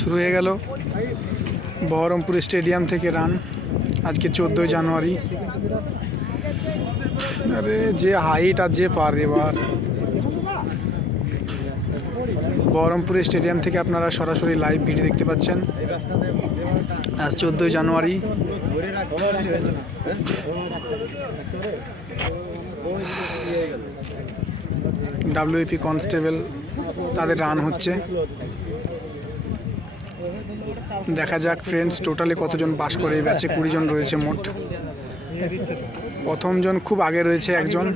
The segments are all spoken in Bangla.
শুরু হয়ে গেল বহরমপুর স্টেডিয়াম থেকে রান আজকে 14 জানুয়ারি। আরে যে হাইট আর যে পার এবার বহরমপুর স্টেডিয়াম থেকে আপনারা সরাসরি লাইভ ভিডিও দেখতে পাচ্ছেন। আজ 14 জানুয়ারি। ডাব্লিউপি কনস্টেবল তাদের রান হচ্ছে, দেখা যাক ফ্রেন্ডস টোটালি কতজন পাস করে এই ব্যাচে। 20 জন রয়েছে মোট। প্রথম জন খুব আগে রয়েছে একজন।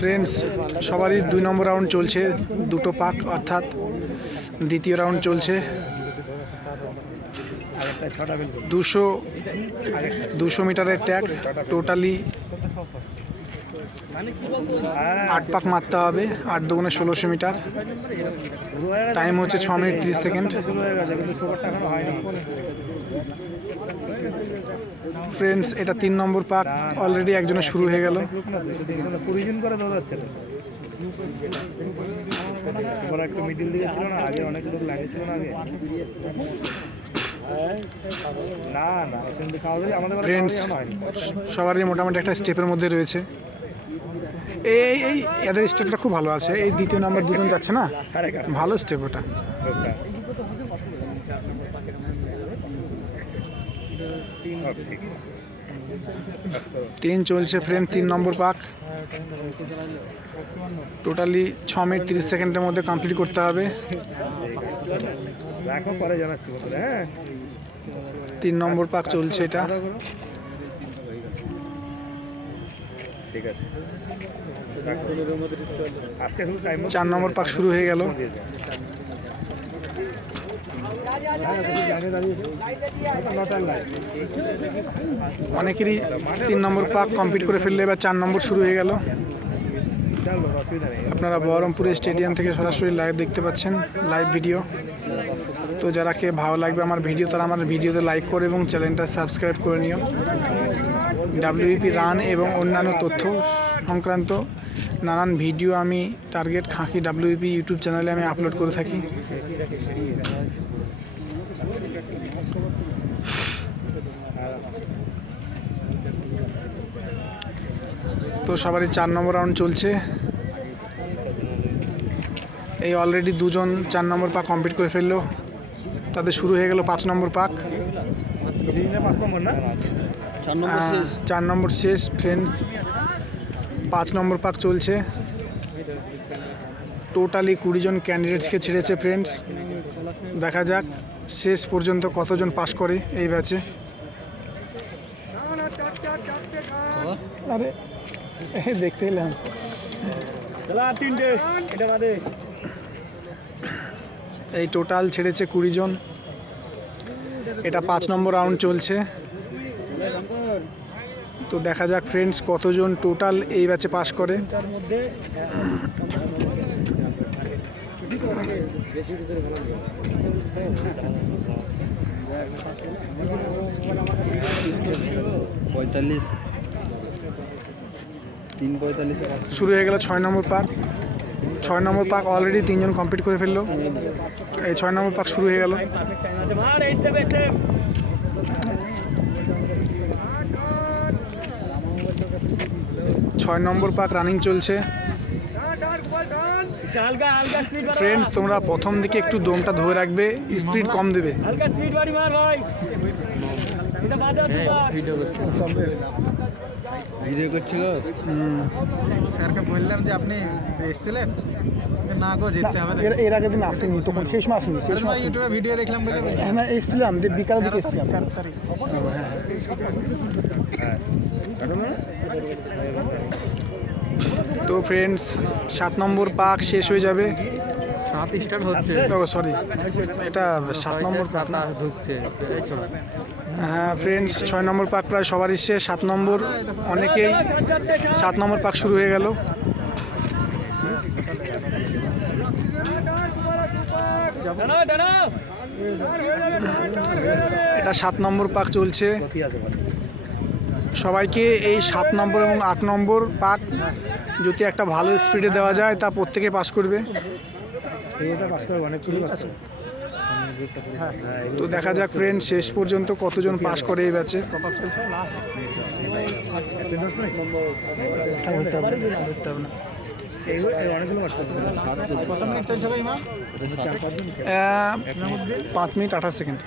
ফ্রেন্ডস সবারই 2 নম্বর রাউন্ড চলছে, দুটো পাক অর্থাৎ দ্বিতীয় রাউন্ড চলছে। 200 মিটারের ট্যাগ, টোটালি 8 পাক মারতে হবে। 8 দুগুণে 1600 মিটার। টাইম হচ্ছে 6 মিনিট 30 সেকেন্ড। ফ্রেন্ডস এটা 3 নম্বর পাক, অলরেডি একজনের শুরু হয়ে গেল। ফ্রেন্ডস সবারই মোটামুটি একটা স্টেপের মধ্যে রয়েছে। এই এদের স্টেপটা খুব ভালো আছে। এই দ্বিতীয় নাম্বার দুজন যাচ্ছে না, ভালো স্টেপ ওটা। তিন চলছে ফ্রেন্ড, 3 নম্বর পাক। টোটালি 6 মিনিট 30 সেকেন্ডের মধ্যে কমপ্লিট করতে হবে। 3 নম্বর পাক চলছে এটা। ঠিক আছে, 4 নম্বর পাক শুরু হয়ে গেল। অনেকেরই 3 নম্বর পাক কমপ্লিট করে ফেললে এবার 4 নম্বর শুরু হয়ে গেল। আপনারা বহরমপুর স্টেডিয়াম থেকে সরাসরি লাইভ দেখতে পাচ্ছেন, লাইভ ভিডিও। তো যারাকে ভালো লাগবে আমার ভিডিও, তারা আমার ভিডিওতে লাইক করে এবং চ্যানেলটা সাবস্ক্রাইব করে নিও। ডাব্লিউপি রান এবং অন্যান্য তথ্য সংক্রান্ত নানান ভিডিও আমি টার্গেট খাঁকি ডাব্লিউপি ইউটিউব চ্যানেলে আমি আপলোড করে থাকি। তো সবারই 4 নম্বর রাউন্ড চলছে। এই অলরেডি দুজন 4 নম্বর পাক কমপ্লিট করে ফেললো, তাদের শুরু হয়ে গেল 5 নম্বর পাক। 4 নম্বর শেষ ফ্রেন্ডস, 5 নম্বর পাক চলছে। টোটালি 20 জন ক্যান্ডিডেটসকে ছেড়েছে ফ্রেন্ডস। দেখা যাক শেষ পর্যন্ত কতজন পাস করে এই ব্যাচে। আরে দেখতে এলাম এই টোটাল ছেড়েছে 20 জন। এটা 5 নম্বর রাউন্ড চলছে। তো দেখা যাক ফ্রেন্ডস কতজন টোটাল এই ব্যাচে পাস করে। শুরু হয়ে গেল 6 নম্বর পাক। 6 নম্বর পাক অলরেডি 3 জন কমপ্লিট করে ফেললো। এই 6 নম্বর পাক শুরু হয়ে গেল। 6 নম্বর পাক রানিং চলছে। ফ্রেন্ডস তোমরা প্রথম দিকে একটু দমটা ধরে রাখবে, স্পিড কম দেবে। ভিডিও করছি গো। স্যারকে বললাম যে আপনি এসেছিলেন না গো, যেতে হবে। এর আগের দিন আসেনি, তখন শেষ মাস আসেনি। শেষ মাস ইউটিউবে ভিডিও দেখলাম বলে হ্যাঁ এসেছিলাম, যে বিকালের দিকে এসেছিলাম। তো ফ্রেন্ডস 7 নম্বর পাক শেষ হয়ে যাবে। 7 স্টার্ট হচ্ছে, সরি এটা 7 নম্বর পাক ঢুকছে। হ্যাঁ ফ্রেন্ডস 6 নম্বর পাক প্রায় সবারই শেষ। 7 নম্বর অনেকেই 7 নম্বর পাক শুরু হয়ে গেল। এটা এটা 7 নম্বর পাক চলছে। সবাইকে এই 7 নম্বর এবং 8 নম্বর পাক যদি একটা ভালো স্পিডে দেওয়া যায় তা প্রত্যেকে পাস করবে। তো দেখা যাক ফ্রেন্ড শেষ পর্যন্ত কতজন পাস করে এই ব্যাচে। কত মিনিট চলছে ভাই মা? 5 মিনিট 28 সেকেন্ড।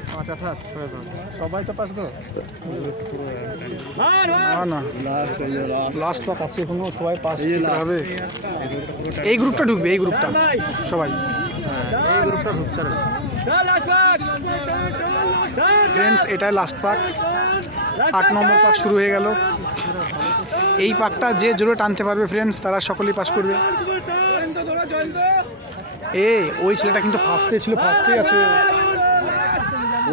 সবাই তো পাস গো। না না লাস্ট পাক আছে এখনো, সবাই পাস হবে। এই গ্রুপটা ঢুকবে, এই গ্রুপটা সবাই, এই গ্রুপটা ঢুকতে হবে। ফ্রেন্ডস এটাই লাস্ট পাক। 8 নম্বর পাক শুরু হয়ে গেল। এই পাকটা যে জোরে টানতে পারবে ফ্রেন্ডস তারা সকলেই পাস করবে। ওই ছেলেটা কিন্তু ফার্স্টে ছিল, ফার্স্টে আছে।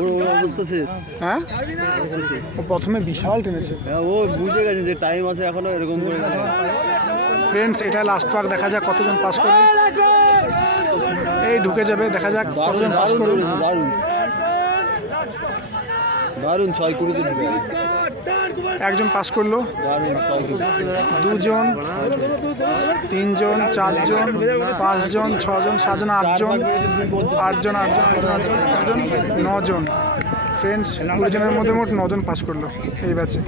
ওর অবস্থা শেষ। হ্যাঁ ও প্রথমে বিশাল টেনেছে। ও বুঝে গেছে যে টাইম আছে এখনো, এরকম করে ফ্রেন্ডস এটা লাস্ট পাক, দেখা যাক কতজন পাস করে। এই ঢুকে যাবে, দেখা যাক কতজন পাস করে। দারুণ দারুণ 6-20 ঢুকে গেছে। একজন পাস করলো, দারুণ 6-20। 2 জন, 3 জন, 4 জন, 5 জন, 6 জন, 7 জন, 8 জন, 8 জন, 9 জন। ফ্রেন্ডস 20 জনের মধ্যে মোট 9 জন পাস করলো এই ব্যাচে।